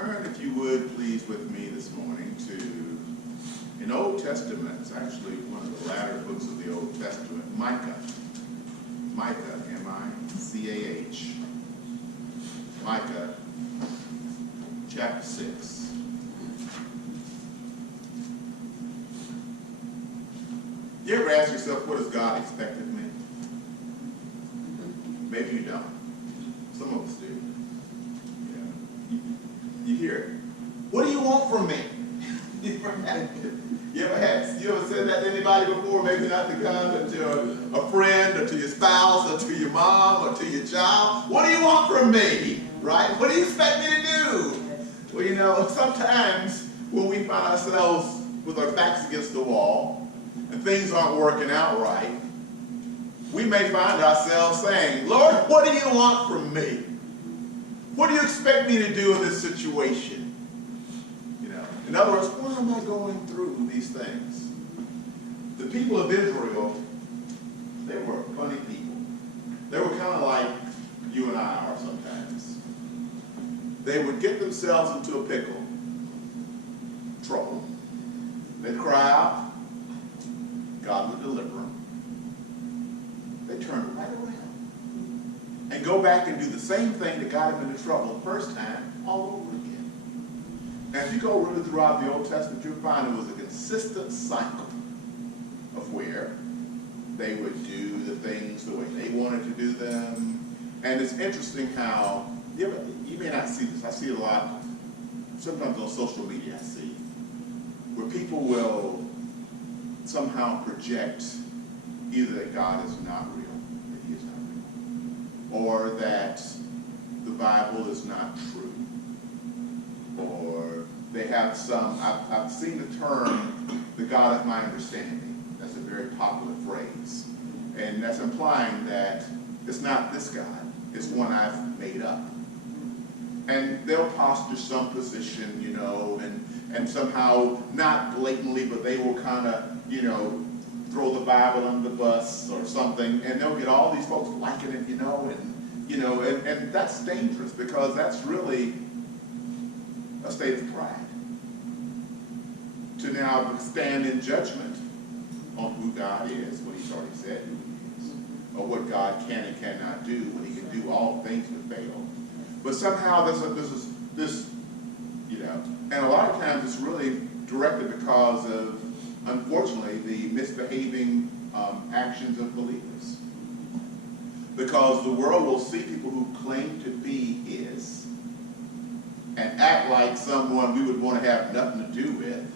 turn, if you would, please, with me this morning to an Old Testament. It's actually one of the latter books of the Old Testament, Micah. Micah, M-I-C-A-H. Micah, chapter 6. You ever ask yourself, what does God expect of me? Maybe you don't. Some of us do. You hear it. What do you want from me? You ever said that to anybody before? Maybe not to God, but to a friend, or to your spouse, or to your mom, or to your child. What do you want from me? Right? What do you expect me to do? Well, sometimes when we find ourselves with our backs against the wall and things aren't working out right, we may find ourselves saying, Lord, what do you want from me? What do you expect me to do in this situation? In other words, why am I going through these things? The people of Israel, they were funny people. They were kind of like you and I are sometimes. They would get themselves into a pickle, trouble. They'd cry out, God would deliver them. They turned right around and go back and do the same thing that got them into trouble the first time all over again. And if you go really throughout the Old Testament, you'll find it was a consistent cycle of where they would do the things the way they wanted to do them. And it's interesting how, you may not see this, I see it a lot, sometimes on social media I see, where people will somehow project either that God is not real, that he is not real, or that the Bible is not true, or they have some, I've seen the term, the God of my understanding. That's a very popular phrase. And that's implying that it's not this God, it's one I've made up. And they'll posture some position, and somehow, not blatantly, but they will kind of, throw the Bible under the bus or something, and they'll get all these folks liking it, and that's dangerous, because that's really a state of pride. To now stand in judgment on who God is, when he's already said who he is, or what God can and cannot do, when he can do all things but fail. But somehow this, and a lot of times it's really directed because of, unfortunately, the misbehaving actions of believers. Because the world will see people who claim to be his and act like someone we would want to have nothing to do with.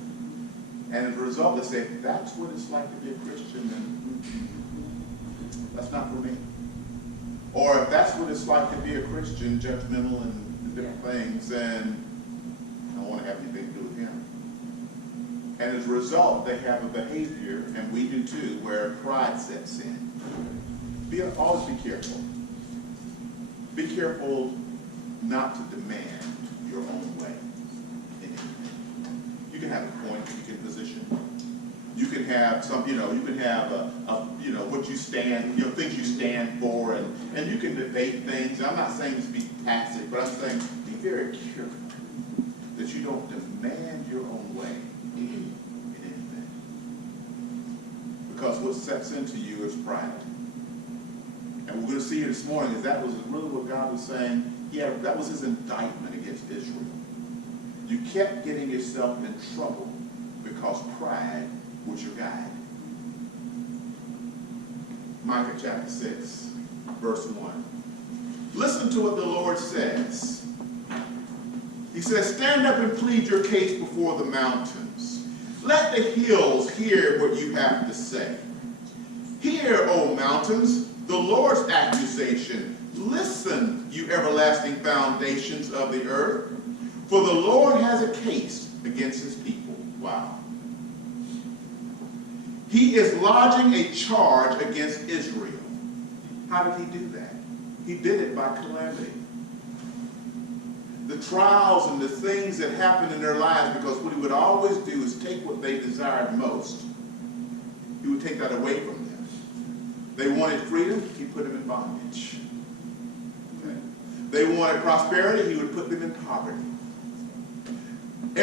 And as a result, they say, that's what it's like to be a Christian, and that's not for me. Or if that's what it's like to be a Christian, judgmental and different things, then I don't want to have anything to do with him. And as a result, they have a behavior, and we do too, where pride sets in. Always be careful. Be careful not to demand your own way in anything. You can have a point, you can position. You can have some, you can have what you stand, things you stand for, and you can debate things. I'm not saying to be passive, but I'm saying be very careful that you don't demand your own way in anything. Because what sets into you is pride. And we're going to see here this morning is that was really what God was saying. That was his indictment against Israel. You kept getting yourself in trouble because pride was your guide. Micah chapter 6, verse 1. Listen to what the Lord says. He says, stand up and plead your case before the mountains. Let the hills hear what you have to say. Hear, O mountains, the Lord's accusation. Listen, you everlasting foundations of the earth, for the Lord has a case against his people. Wow. He is lodging a charge against Israel. How did he do that? He did it by calamity. The trials and the things that happened in their lives, because what he would always do is take what they desired most. He would take that away from them. They wanted freedom, he put them in bondage. Okay. They wanted prosperity, he would put them in poverty.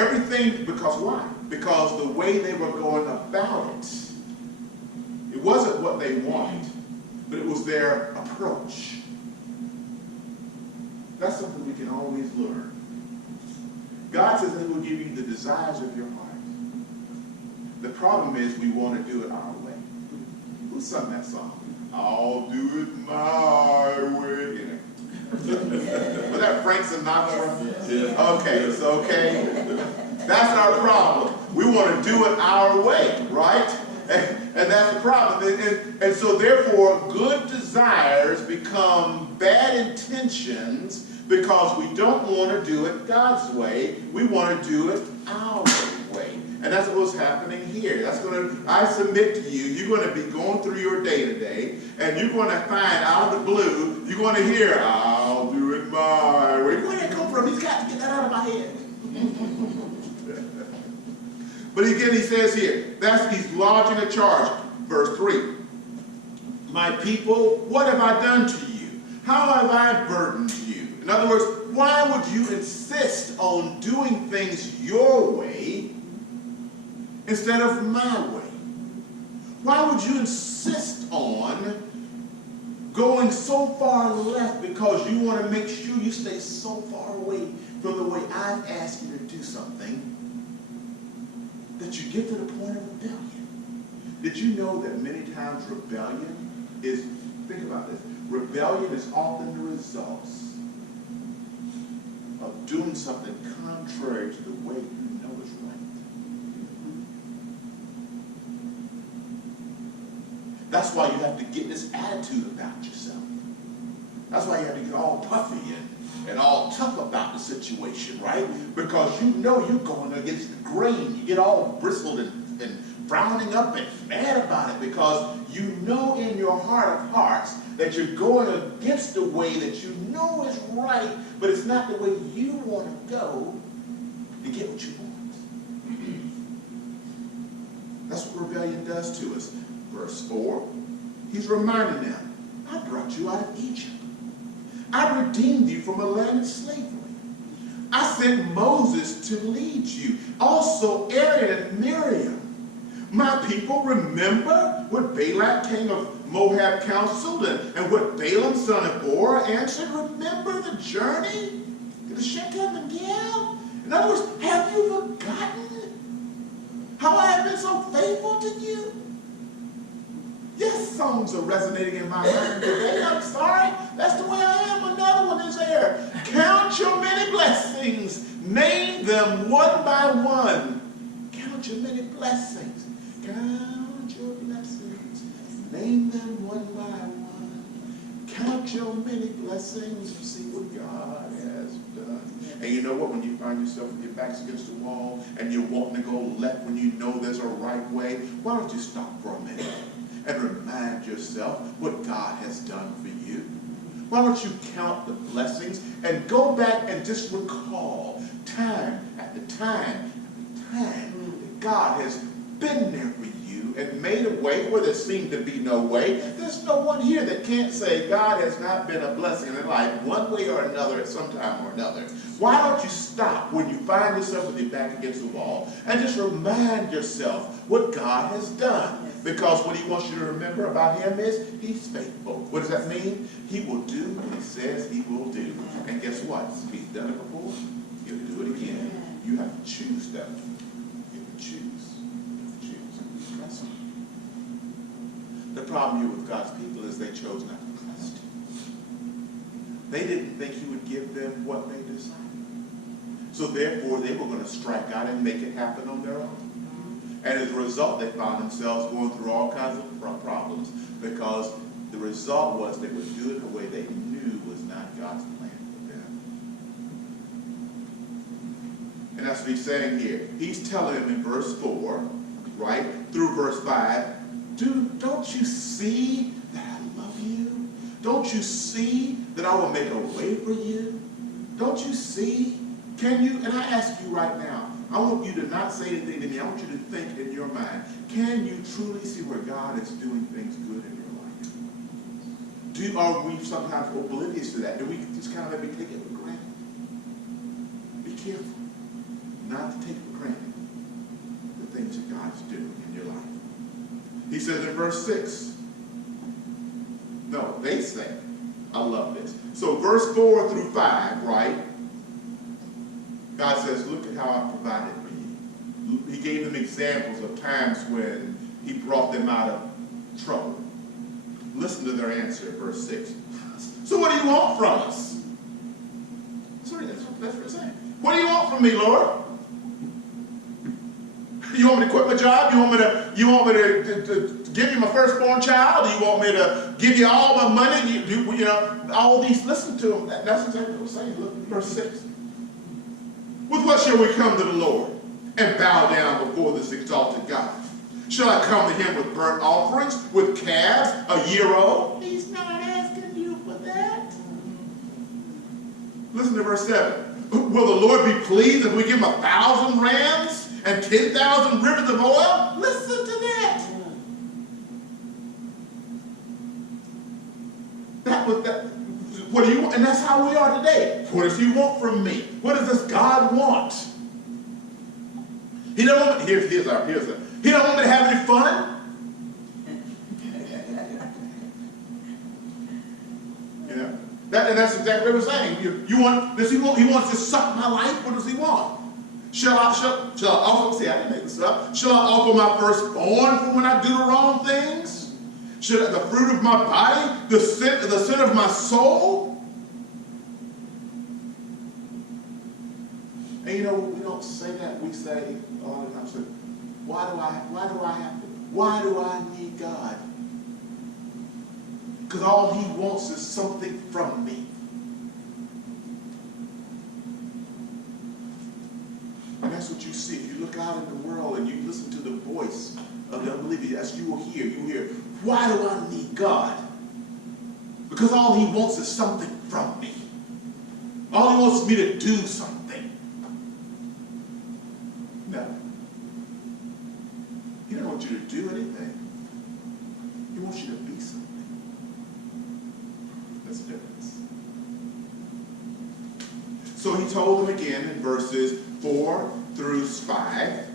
everything, because why? Because the way they were going about it, it wasn't what they wanted, but it was their approach. That's something we can always learn. God says that He will give you the desires of your heart. The problem is we want to do it our way. Who sung that song? I'll do it my way. Was that Frank Sinatra? Yeah. Okay, it's okay. That's our problem. We want to do it our way, right? And that's the problem. And so therefore, good desires become bad intentions because we don't want to do it God's way. We want to do it our way. And that's what's happening here. I submit to you, you're going to be going through your day-to-day, and you're going to find out of the blue, you're going to hear, I'll do it my way. Where did it come from? He's got to get that out of my head. But again, he says here, he's lodging a charge. Verse 3. My people, what have I done to you? How have I burdened you? In other words, why would you insist on doing things your way instead of my way? Why would you insist on going so far left because you want to make sure you stay so far away from the way I've asked you to do something that you get to the point of rebellion? Did you know that many times rebellion is, think about this, rebellion is often the results of doing something contrary to the way you know is right. That's why you have to get this attitude about yourself. That's why you have to get all puffy and all tough about the situation, right? Because you know you're going against the grain. You get all bristled and frowning up and mad about it because you know in your heart of hearts that you're going against the way that you know is right, but it's not the way you want to go to get what you want. That's what rebellion does to us. Verse 4, he's reminding them, I brought you out of Egypt. I redeemed you from a land of slavery. I sent Moses to lead you. Also Aaron and Miriam. My people, remember what Balak, king of Moab, counseled and what Balaam, son of Beor, answered. Remember the journey to the Shechem and Gil? In other words, have you forgotten how I have been so faithful to you? Yes, songs are resonating in my mind today. I'm sorry. That's the way I am. Another one is there. Count your many blessings. Name them one by one. Count your many blessings. Count your blessings. Name them one by one. Count your many blessings and see what God has done. And you know what? When you find yourself with your backs against the wall and you're wanting to go left when you know there's a right way, why don't you stop for a minute and remind yourself what God has done for you? Why don't you count the blessings and go back and just recall time after time after time that God has been there for you and made a way where there seemed to be no way. There's no one here that can't say God has not been a blessing in their life one way or another at some time or another. Why don't you stop when you find yourself with your back against the wall and just remind yourself what God has done? Because what he wants you to remember about him is he's faithful. What does that mean? He will do what he says he will do. And guess what? If he's done it before, he'll do it again. You have to choose that. You have to choose. The problem here with God's people is they chose not to trust him. They didn't think he would give them what they desired. So therefore, they were going to strike out and make it happen on their own. And as a result, they found themselves going through all kinds of problems because the result was they would do it the way they knew was not God's plan for them. And that's what he's saying here. He's telling them in verse 4, right, through verse 5, don't you see that I love you? Don't you see that I will make a way for you? Don't you see? Can you, and I ask you right now, I want you to not say anything to me. I want you to think in your mind, can you truly see where God is doing things good in your life? Are we sometimes oblivious to that? Do we just kind of maybe take it for granted? Be careful. not to take for granted the things that God's doing in your life. He says in verse 6, no, they say, I love this. So verse 4 through 5, right? God says, look at how I provided for you. He gave them examples of times when he brought them out of trouble. Listen to their answer in verse 6. So what do you want from us? That's what it's saying. What do you want from me, Lord? You want me to quit my job? You want me to give you my firstborn child? Do you want me to give you all my money? You know, all these, listen to them. That's exactly what it's saying. Look, verse 6. With what shall we come to the Lord and bow down before this exalted God? Shall I come to him with burnt offerings, with calves a year old? He's not asking you for that. Listen to verse 7. Will the Lord be pleased if we give him 1,000 rams and 10,000 rivers of oil? Listen to that. That was that. What do you want? And that's how we are today. What does he want from me? What does this God want? He don't want me. He don't want me to have any fun. You know? And that's exactly what we're saying. He wants to suck my life. What does he want? Shall I offer, see, I didn't make this up. Shall I offer my firstborn for when I do the wrong things? Should the fruit of my body, the sin of my soul? And you know, we don't say that. We say all the time, why do I need God? Because all he wants is something from me. And that's what you see. If you look out in the world and you listen to the voice of the unbeliever, as you will hear, why do I need God? Because all he wants is something from me. All he wants me to do something. No. He doesn't want you to do anything. He wants you to be something. That's the difference. So he told them again in verses 4 through 5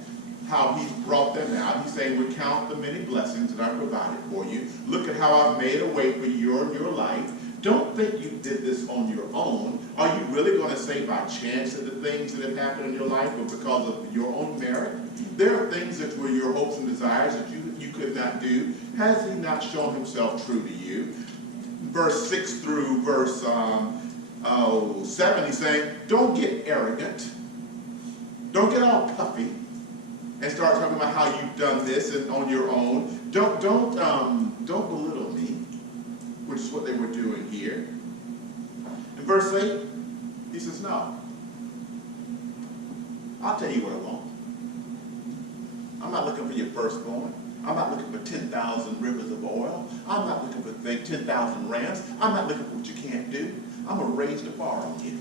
how he's brought them out. He's saying, recount the many blessings that I provided for you. Look at how I've made a way for you in your life. Don't think you did this on your own. Are you really going to say by chance that the things that have happened in your life were because of your own merit? There are things that were your hopes and desires that you could not do. Has he not shown himself true to you? Verse 6 through verse 7, he's saying, don't get arrogant. Don't get all puffy and start talking about how you've done this and on your own. Don't belittle me, which is what they were doing here. In verse 8, he says, no. I'll tell you what I want. I'm not looking for your firstborn. I'm not looking for 10,000 rivers of oil. I'm not looking for 10,000 rams. I'm not looking for what you can't do. I'm going to raise the bar on you.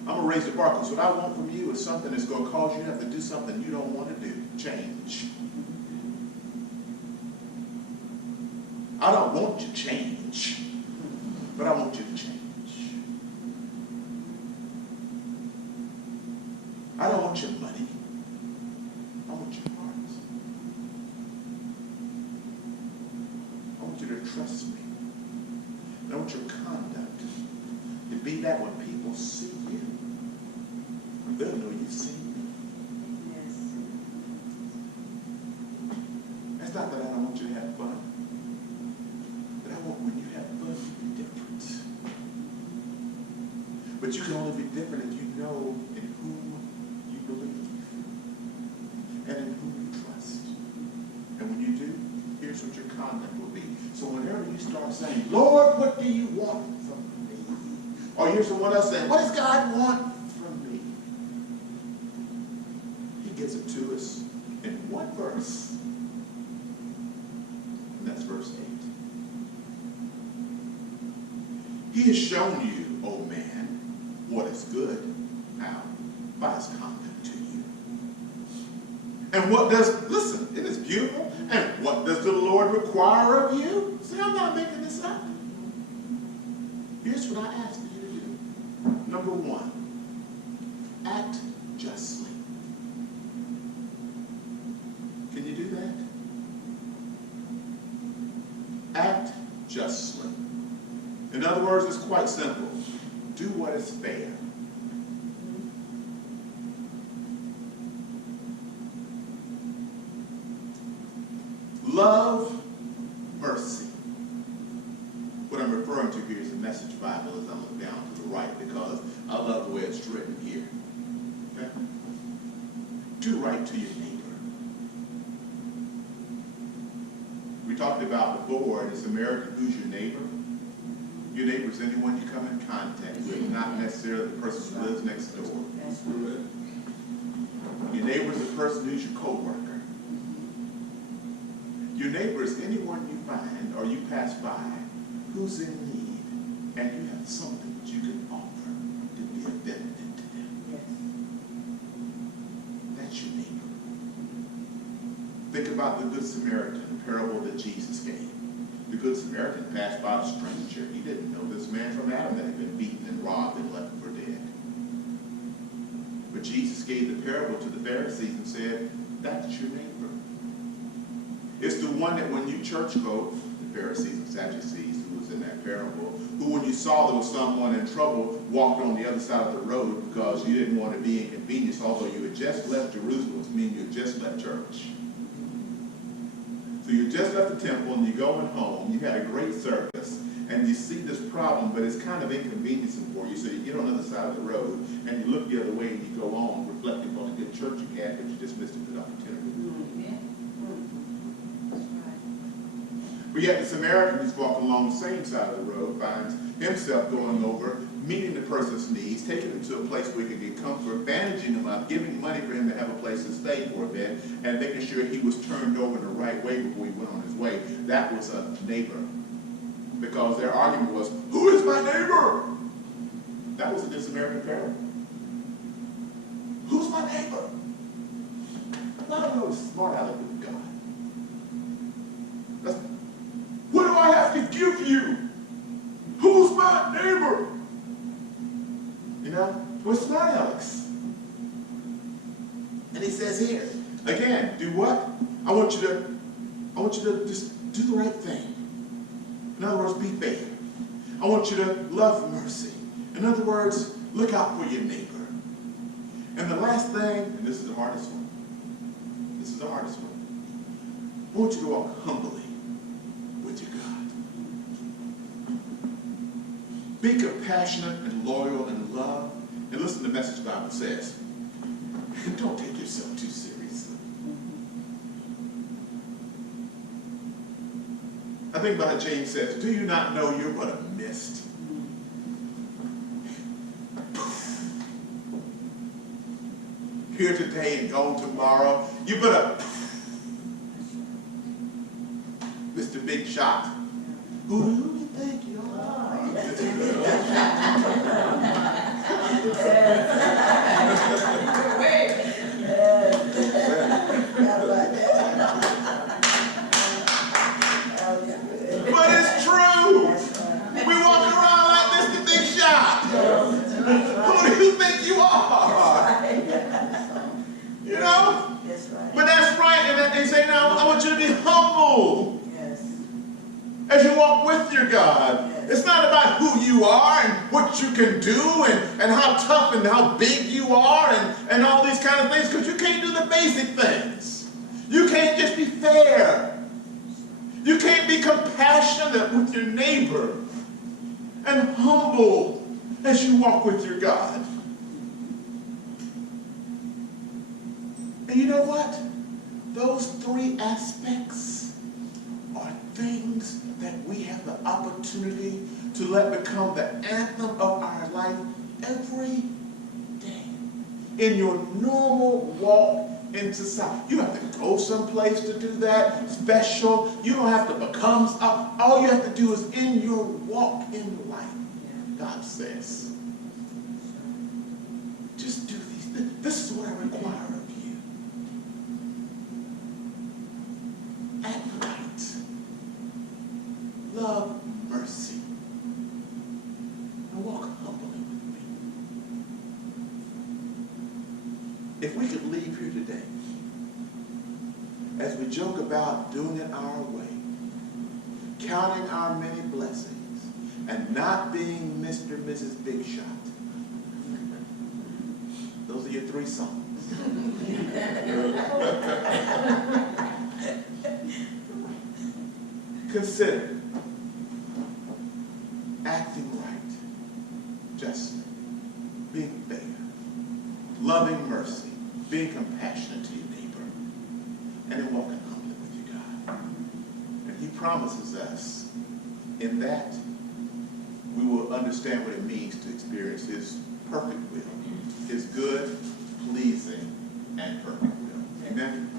I'm going to raise the bar because what I want from you is something that's going to cause you to have to do something you don't want to do. Change. I don't want you to change, but I want you to change. I don't want your money. I want your heart. I want you to trust me. And I want your conduct to be that when people see you, they'll know you've seen me. Yes. That's not that I don't want you to have fun, but I want when you have fun to be different. But you can only be different if you know in whom you believe and in whom you trust. And when you do, here's what your conduct will be. So whenever you start saying, Lord, what do you want from me? Or here's someone else saying, what does God want from me? He gives it to us in one verse. And that's verse 8. He has shown you, O man, what is good. How? By his conduct to you. And what does, listen, it is beautiful. And what does the Lord require of you? See, I'm not making this up. Here's what I ask you to do. Number 1, act justly. In other words, it's quite simple. Do what is fair. Love mercy. What I'm referring to here is the Message Bible as I look down to the right, because I love the way it's written here. Okay? Do right to your neighbor. We talked about before in the Samaritan, who's your neighbor? Your neighbor is anyone you come in contact with, not necessarily the person who lives next door. Your neighbor is the person who's your co-worker. Your neighbor is anyone you find or you pass by who's in need, and you have something that you can offer to be a benefit to them. Yes. That's your neighbor. Think about the Good Samaritan, the parable that Jesus gave. The Good Samaritan passed by a stranger. He didn't know this man from Adam that had been beaten and robbed and left for dead. But Jesus gave the parable to the Pharisees and said, that's your neighbor. It's the one that when you church go, the Pharisees and Sadducees, who was in that parable, who when you saw there was someone in trouble, walked on the other side of the road because you didn't want to be inconvenienced, although you had just left Jerusalem, which means you had just left church. So you just left the temple and you're going home, you had a great service, and you see this problem, but it's kind of inconveniencing for you, so you get on the other side of the road, and you look the other way and you go on, reflecting on the good church you had, but you just missed a good opportunity. But yet the Samaritan who's walking along the same side of the road finds himself going over, meeting the person's needs, taking him to a place where he can get comfort, bandaging him up, giving money for him to have a place to stay for a bit, and making sure he was turned over the right way before he went on his way. That was a neighbor. Because their argument was, who is my neighbor? That was the Good Samaritan parable. Who's my neighbor? I don't know, smart aleck with God. That's, what do I have to give you? Who's my neighbor? You know, we're smart alecks. And he says here, again, do what? I want you to just do the right thing. In other words, be fair. I want you to love mercy. In other words, look out for your neighbor. And the last thing, and this is the hardest one. This is the hardest one. I want you to walk humbly with your God. Be compassionate and loyal and love. And listen to the Message Bible says. And don't take yourself too seriously. I think about it, James says, do you not know you're but a mist? Here today and gone tomorrow. You but a Mr. Big Shot. Who do you think you are? But it's true. We walk around like Mr. Big Shot. Who do you think you are? You know? But that's right. And they say, now, I want you to be humble as you walk with your God. It's not about who you are and what you can do and how tough and how big you are and all these kind of things, because you can't do the basic things. You can't just be fair. You can't be compassionate with your neighbor and humble as you walk with your God. And you know what? Those three aspects are things that we have the opportunity to let become the anthem of our life every day. In your normal walk in society. You don't have to go someplace to do that special. You don't have to become, all you have to do is in your walk in life. God says, just do these things. This is what I require of you. Act right. Love mercy. And walk humbly with me. If we could leave here today, as we joke about doing it our way, counting our many blessings, and not being Mr. and Mrs. Big Shot. Those are your 3 songs. Consider acting right, justly, being fair, loving mercy, being compassionate to your neighbor, and then walking humbly with your God. And he promises us in that we will understand what it means to experience his perfect will, his good, pleasing, and perfect will. Amen?